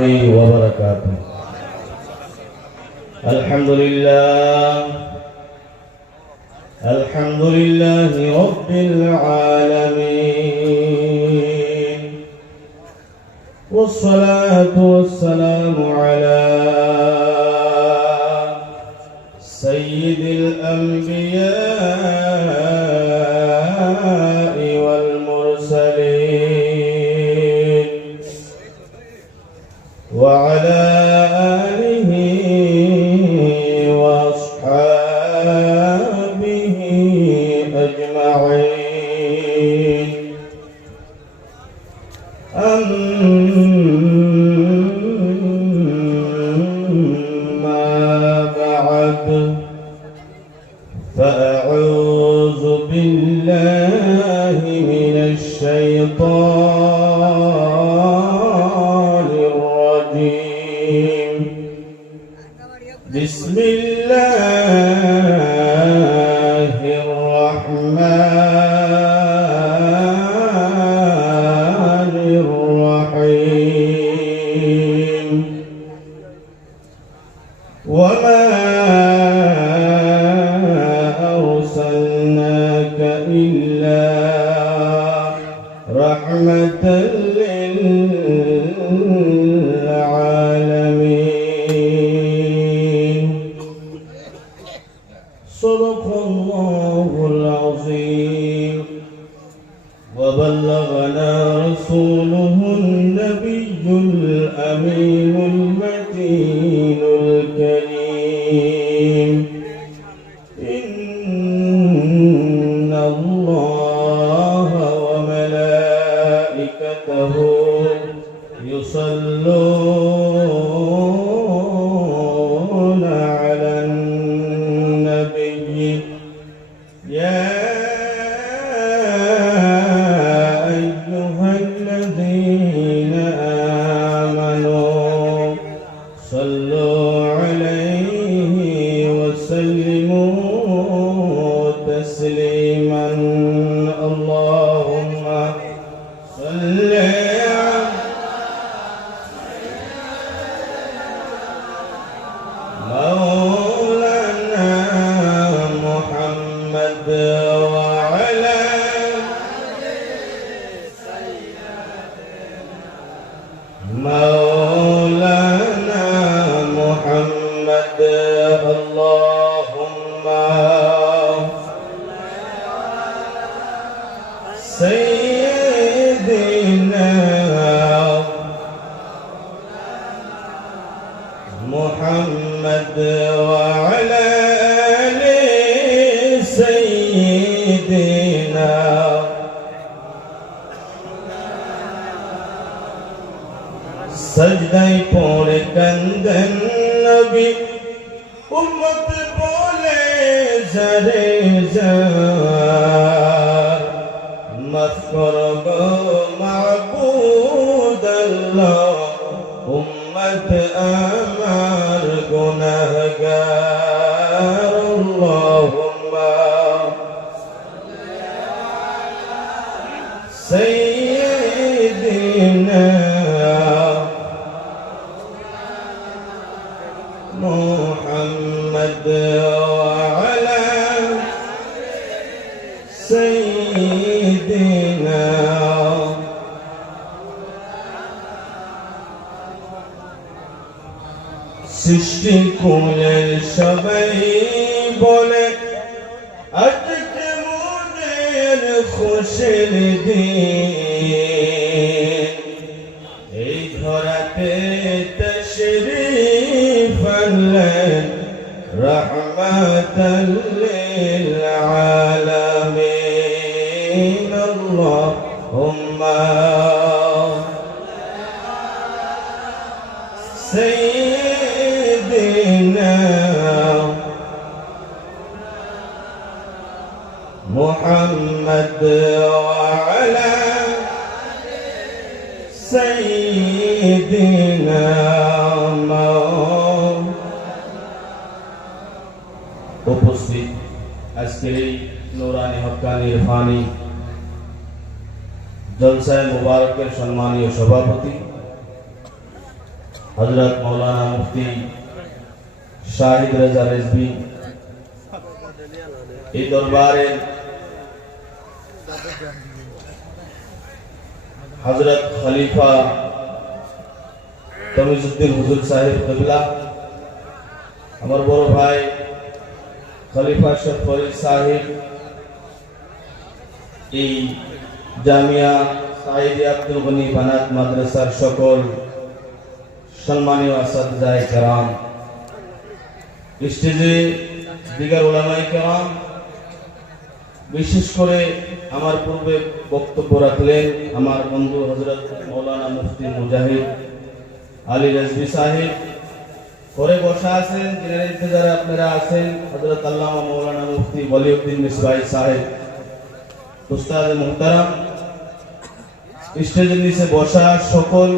وبركاته. الحمد لله رب العالمين، والصلاة والسلام على سيد الأنبياء والمرسلين وعلى آله وأصحابه أجمعين. أما بعد، فأعوذ بالله من الشيطان الرجيم. بسم الله الرحمن الرحيم. وما أرسلناك إلا رحمة للعالمين. صدق الله العظيم، وبلغنا رسوله النبي الأمين المتين الكريم. إن الله وملائكته يصلون على النبي. يا أيها الذين آمنوا صلوا عليه وسلموا تسليما. اللهم صل مولانا محمد وعلى مولانا محمد. اللهم سيدنا محمد وعلى آل سيدنا. सजदाई पौड़े कंदन नबी उम्मत बोले जरे जार। मत करो गो माबूद अल्लाह, उम्मत अमर गुनहगार। अल्लाहुम्मा सय्यिदना محمد وعلى سيدنا. সৃষ্টি কুলের সবাই বলে আজকে মোদের খুশির দিন। এই ধরাতে তশরীফ আনলেন রহমাতাল লিল আলামিন। আল্লাহুম্মা সাইয়্যিদিনা মুহাম্মদ ওয়া আলা সাইয়্যিদিনা। উপস্থিত আজকের এই নূরানি হক্কানি ইরফানি জলসায় মুবারকের সম্মানীয় সভাপতি হযরত মাওলানা মুফতি শাহিদ রেজা রেজভী এই দরবারের হযরত খলিফা তমিজউদ্দিন হুজুর সাহেব কিবলা, আমার বড় ভাই খলিফা শেখ ফরিদ সাহেব, এই জামিয়া সাইদি আব্দুল গনি বানাত মাদ্রাসার সকল সম্মানীয় আসাতিজায়ে কেরাম, স্টেজে দিগার উলামায়ে কেরাম, বিশেষ করে আমার পূর্বে বক্তব্য রাখলেন আমার বন্ধু হযরত মাওলানা মুফতি মুজাহিদ আলী রেজভী সাহেব, পরে বসা আছেন যিনার ইন্তজারে আপনারা আছেন হযরত আল্লামা মাওলানা মুফতি ওয়ালিউদ্দিন মিসবাহী সাহেব, উস্তাদ মুহতারাম, স্টেজের নিচে বসা সকল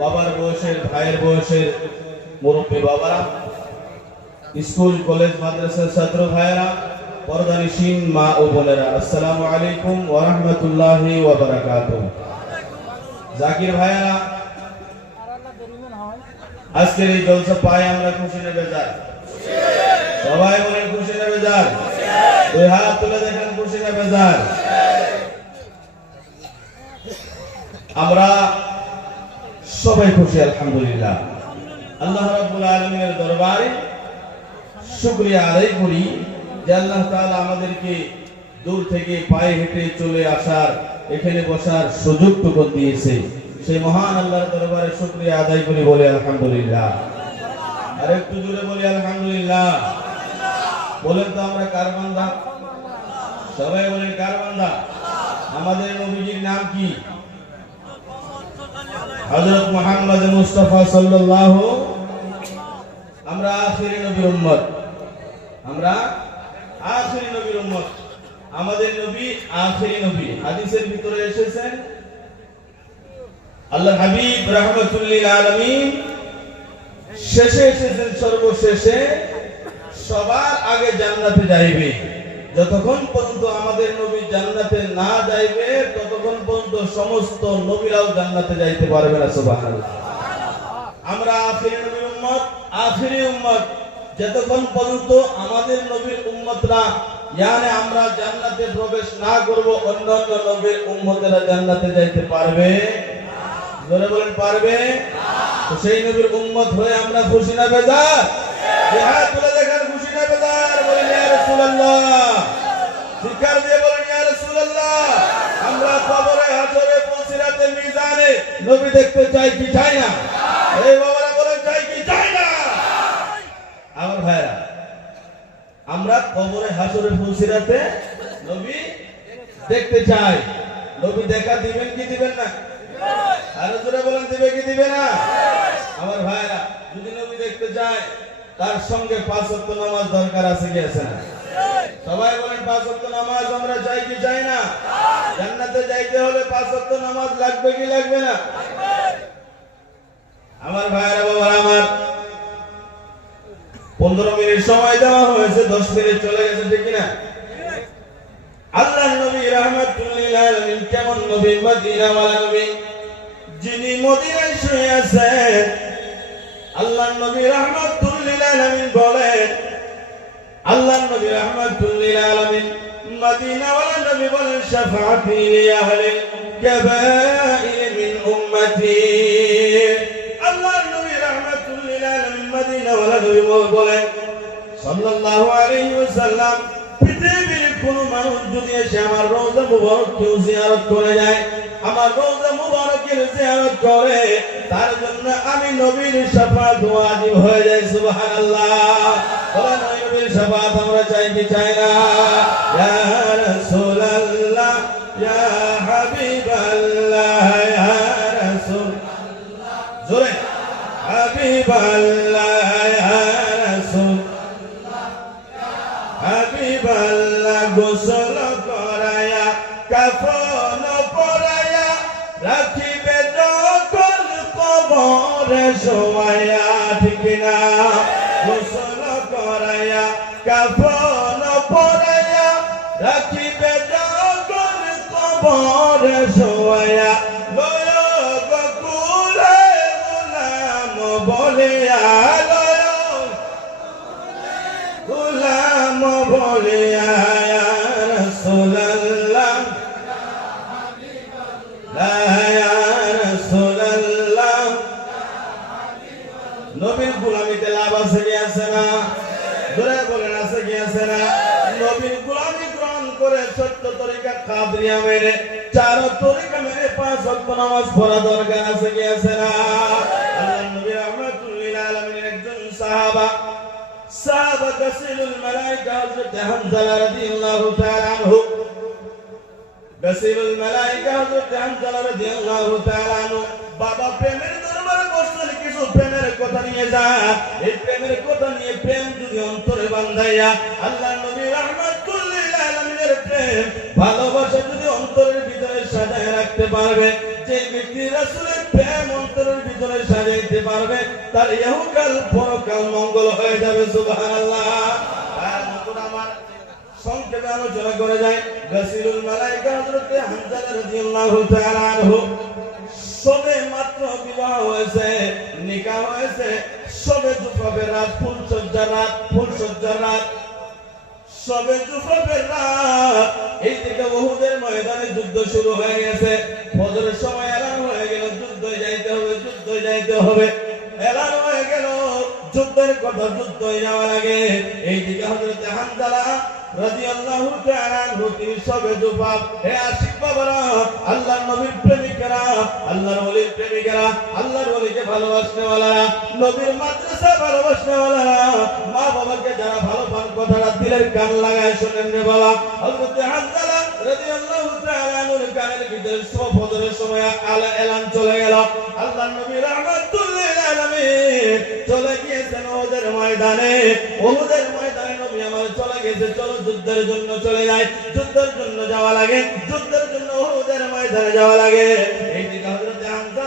বাবার বয়সের ভাইয়ের বয়সের মুরব্বী বাবারা, স্কুল কলেজ মাদ্রাসার ছাত্র ভাইয়েরা, পর্দানিশীন মা ও বোনেরা, আসসালামু আলাইকুম ওয়া রাহমাতুল্লাহি ওয়া বারাকাতুহু। জাকির ভাইয়েরা, আজকের এই জলসা পাই আমরা খুশি না বেজার? সবাই বলেন খুশি না বেজার? দুই হাত তুলে দেখেন খুশি না বেজার? আমরা সবাই খুশি আলহামদুলিল্লাহ। আল্লাহ রাব্বুল আলামিনের দরবারে শুকরিয়া আদায় করি যে আল্লাহ তাআলা আমাদেরকে দূর থেকে পায়ে হেঁটে চলে আসার, এখানে বসার সুযোগটুকু দিয়েছে। সেই মহান আল্লাহর দরবারে শুকরিয়া আদায় করি, বলি আলহামদুলিল্লাহ। আর একটু জোরে বলি আলহামদুলিল্লাহ। বলেন তো আমরা কার বান্দা? সবাই বলেন কার বান্দা? আমাদের নবীজির নাম কি? হযরত মুহাম্মদ মুস্তাফা সাল্লাল্লাহু। আমরা আখিরি নবীর উম্মত, আমরা আখিরি নবীর উম্মত। আমাদের নবী আখিরি নবী। হাদিসের ভিতরে এসেছেন আল্লাহর হাবিব রাহমাতুল লিল আলামিন শেষে এসেছেন, সর্বশেষে সবার আগে জান্নাতে যাইবে। যতক্ষণ পর্যন্ত আমাদের নবী জান্নাতে না যাইবে ততক্ষণ পর্যন্ত সমস্ত নবীরাও জান্নাতে যাইতে পারবে না। সুবহানাল্লাহ। আমরা আখিরি নবীর উম্মত, আখিরি উম্মত। যতক্ষণ পর্যন্ত আমাদের নবীর উম্মতরা, মানে আমরা জান্নাতে প্রবেশ না করব, অন্যান্য নবীর উম্মতেরা জান্নাতে যাইতে পারবে? জোরে বলেন পারবে? তো সেই নবীর উম্মত হয়ে আমরা খুশি না বেজার? যে হাত তুলে দেখেন খুশি না বেজার? বলেন ইয়া রাসূলুল্লাহ। জিকির দিয়ে বলেন ইয়া রাসূলুল্লাহ। আমরা কবরে, হাসরে, পুলসিরাতে, মিজানে নবী দেখতে চাই কি চাই না? এই বাবারা বলেন চাই কি চাই না? আমার ভাইরা, আমরা কবরে, হাসরে, পুলসিরাতে নবী দেখতে চাই। নবী দেখা দিবেন কি দিবেন না? আর জোরে বলেন দিবে কি দিবে না? আমার ভাইরা, যদি নবী দেখতে চায় তার সঙ্গে 5 ওয়াক্ত নামাজ দরকার আছে কি আছে না? সবাই বলেন 5 ওয়াক্ত নামাজ আমরা চাই কি চাই না? জান্নাতে যাইতে হলে 5 ওয়াক্ত নামাজ লাগবে কি লাগবে না? আমার ভাইরা, বাবা আমার, 15 মিনিট সময় দেওয়া হয়েছে, 10 মিনিট চলে গেছে, ঠিক কি না? আল্লাহর নবী রাহমাতুল লিল আলামিন কেমন নবী? মদিনাওয়ালা নবী, যিনি মদিনায় শুয়ে আছেন। আল্লাহর নবী রাহমাতুল লিল আলামিন বলেন, আল্লাহর নবী রাহমাতুল লিল আলামিন মদিনাওয়ালা নবী বলেন, শাফাআতি লি আহলিল কাবাইর মিন উম্মতি। আল্লাহর নবী রাহমাতুল লিল আলামিন মদিনাওয়ালা নবী বলেন সাল্লাল্লাহু আলাইহি ওয়াসাল্লাম, পৃথিবীর কোন মানুষ যদি এসে আমার রওজা মুবারককে জিয়ারত করে যায়, আমার রওজা মুবারকের জিয়ারত করে, তার জন্য আমি নবীর শাফাআত ওয়াজিব হয়ে যায়। সুবহানাল্লাহ। বলেন নবীর শাফাআত আমরা চাই কি চাই না? ইয়া রাসূলুল্লাহ, ইয়া হাবিবাল্লাহ, ইয়া রাসূলুল্লাহ, জোরে হাবিবাল্লাহ, ইয়া রাসূলুল্লাহ, হাবিবাল্লাহ। গোসল করায়া, কাফন পরায়া, রাখিবে যখন কবরে শোয়ায়া, ঠিক না? গোসল করায়া, কাফন পরায়া, রাখিবে যখন কবরে শোয়ায়া, লয় গকুলে গোলাম বলে আয় গোলাম বলে আয় রাসূলুল্লাহ ইয়া রাসূলুল্লাহ নবীর গোলামিতে লাভ আছে কি আছে না ধরে বলেন আছে কি আছে না নবীর গোলামি গ্রহণ করে সত্য তরিকা কাদরিয়া মেনে চার তরিকা মেনে পাঁচ ওয়াক্ত নামাজ পড়া দরকার আছে কি আছে না আল্লাহর নবী রাহমাতুল লিল আলামিনের একজন সাহাবা গাসিলুল মালায়েকা হযরত হামজা রাদিয়াল্লাহু তাআলা আনহু গাসিলুল মালায়েকা হযরত হামজা রাদিয়াল্লাহু তাআলা আনহু বাবা প্রেমের দরবারে বসলেন কিছু প্রেমের কথা নিয়ে যা এই প্রেমের কথা নিয়ে প্রেম যদি অন্তরে বাঁধাইয়া আল্লাহর নবী রাহমাতুল লিল আলামিনের প্রেম ভালোবাসা যদি অন্তরের ভিতরে সাজায় রাখতে পারবে যে ব্যক্তি রাসূলের প্রেম অন্তরের ভিতরে সাজাইতে পারবে তার ইহকাল পরকাল মঙ্গল হয়ে যাবে সুবহানাল্লাহ আর নতুন আমার সংক্ষেপে আলোচনা করে যায় গাসিলুল মালায়েকা হযরত হামজা রাদিয়াল্লাহু তাআলা আনহু সবে মাত্র বিবাহ হয়েছে নিকাহ হয়েছে সবে জুফাফের রাত ফুলসজ্জার রাত সবে জুফাফের রাত এই থেকে উহুদের ময়দানে যুদ্ধ শুরু হয়ে গেছে ফজরের সময় এলান হয়ে গেল যুদ্ধে যাইতে হবে এলান হয়ে গেল যুদ্ধের কথা যুদ্ধ যাওয়ার আগে এই দিকে হযরত হামজা রাদিয়াল্লাহু তাআলা আনহু তিনি সবে জুফাফ হে আশিক বাবারা আল্লাহর নবীর প্রেমিকেরা আল্লাহর ওলির প্রেমিকেরা আল্লাহর ওলিকে ভালোবাসনেওয়ালারা নবীর মাদ্রাসা ভালোবাসনেওয়ালারা মা বাবাকে যারা ভালো পান কথাটা দিলের কান লাগায় শুনেন রে বাবা হযরত হামজা রাদিয়াল্লাহু তাআলা আনহুর কানের ভিতরে ফজরের সময় এলান চলে গেল আল্লাহর নবী রাহমাতুল লিল আলামিন চলে গিয়েছেন ওদের ময়দানে নবী আমার চলে গেছে চলো যুদ্ধের জন্য চলে যায় যুদ্ধের জন্য যাওয়া লাগে যুদ্ধের জন্য ওদের ময়দানে যাওয়া লাগে এই দিকে হযরত হামজা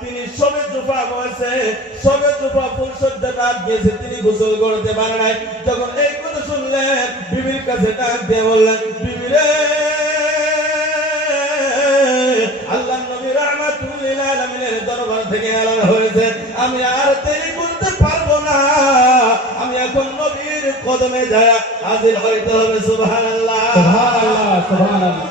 তিনি সবে জুফা বসে সবে জুফা ফুলসজ্জা রাত গিয়েছে তিনি গোসল করতে পারে নাই যখন এই কথা শুনলেন বিবির কাছে ডাক দিয়ে বললেন বিবি রে আল্লাহর নবী রাহমাতুল লিল আলামিনের দরবার থেকে এলান হয়েছে আমি আর দেরি করতে পারবো না আমি এখন নবীর কদমে যায় হাজির হইতে হবে সুবহানাল্লাহ সুবহানাল্লাহ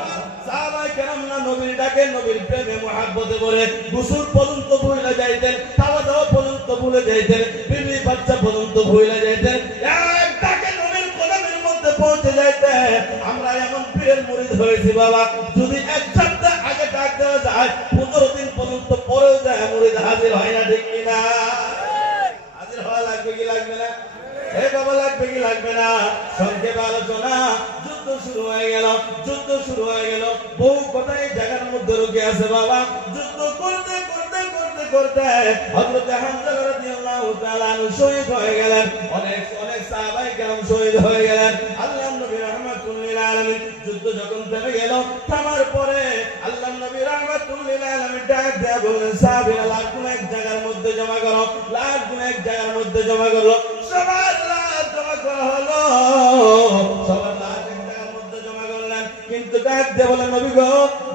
সাহাবায়ে কেরাম না নবীর ডাকে নবীর প্রেমে মুহাব্বতে পড়ে গোসল পর্যন্ত ভুলে যাইতেন খাওয়া দাওয়া পর্যন্ত ভুলে যাইতেন বিবি বাচ্চা পর্যন্ত ভুলে যাইতেন এক ডাকে নবীর কদমের মধ্যে পৌঁছে যাইতে আমরা এমন পীরের মুরিদ হয়েছি বাবা যদি এক সপ্তাহ আগে ডাক দেওয়া যায় 15 দিন পর্যন্ত পরেও যায় মুরিদ হাজির হয় না ঠিক কিনা হাজির হওয়া লাগবে কি লাগবে না হে বাবা লাগবে কি লাগবে না সংক্ষেপে আলোচনা যুদ্ধ শুরু হয়ে গেল বহু কথা এই জায়গার মধ্যে রুকে আছে বাবা যুদ্ধ করতে হযরত হামজা রাদিয়াল্লাহু তাআলা আনহু শহীদ হয়ে গেলেন অনেক সাহাবায়ে কেরাম শহীদ হয়ে গেলেন আল্লাহর নবী রাহমাতুল লিল আলামিন যুদ্ধ যখন থেমে গেল থামার পরে আল্লাহর নবী রাহমাতুল লিল আলামিন ডাক দিয়ে বললেন সাহাবীরা লাশগুলো এক জায়গার মধ্যে জমা করো সবার লাশ জমা করা হলো সবার লাশ এক জায়গার মধ্যে জমা করলেন কিন্তু ডাক দিয়ে বলেন নবী গো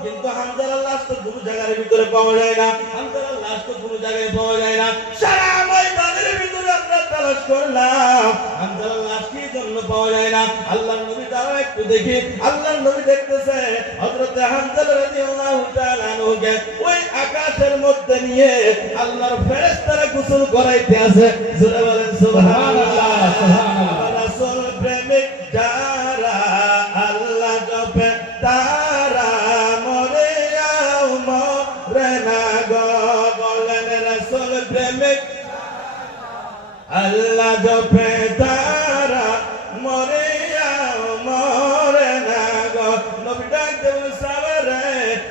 কিন্তু হামজার লাশ তো কোনো জায়গার ভিতরে পাওয়া যায় না সারা ময়দানের ভিতরে আমরা তালাশ করলাম হামজার লাশ কি জন্য পাওয়া যায় না আল্লাহর নবী দাঁড়াও একটু দেখি আল্লাহর নবী দেখতেছে হযরত হামজা রাদিয়াল্লাহু তাআলা আনহুকে ওই আকাশের মধ্যে নিয়ে আল্লাহর ফেরেশতারা গোসল করাইতে আছে জোরে বলেন সুবহানাল্লাহ রাসূল প্রেমিক যারা আল্লাহ জপে তারা মরে না গো বলেন রাসূল প্রেমিক আল্লাহ জপে তারা মরে না গো নবী ডাক দেন সাহাবারে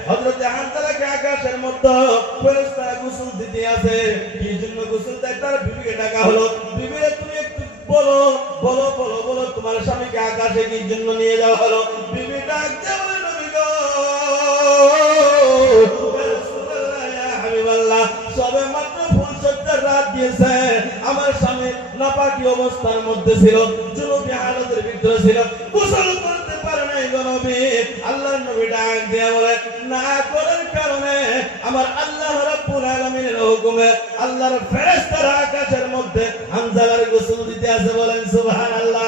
হযরত হামজাকে আকাশের মধ্যে ফেরেশতারা গোসল দিতে আছে কি জন্য গোসল দেয় তার বিবিকে ডাকা হলো বিবিরে তুমি একটু বলো তোমার স্বামীকে আকাশে কি জন্য নিয়ে যাওয়া হলো বিবি ডাক দেন নবী গো রাসূলুল্লাহ ইয়া হাবিবাল্লাহ সবে মাত্র ফুলসজ্জার রাত দিয়েছে আমার স্বামী নাপাকি অবস্থার মধ্যে ছিল জুনুবি হালতের ভিতরে ছিল গোসল করতে পারে নাই গো নবী আল্লাহর নবী ডাক দিয়ে বলে না করার কারণে আমার আল্লাহ রাব্বুল আলামিনের হুকুমে আল্লাহর ফেরেশতারা আকাশের মধ্যে হানজালার গোসল দিতে আছে, বলেন সুবহানাল্লাহ।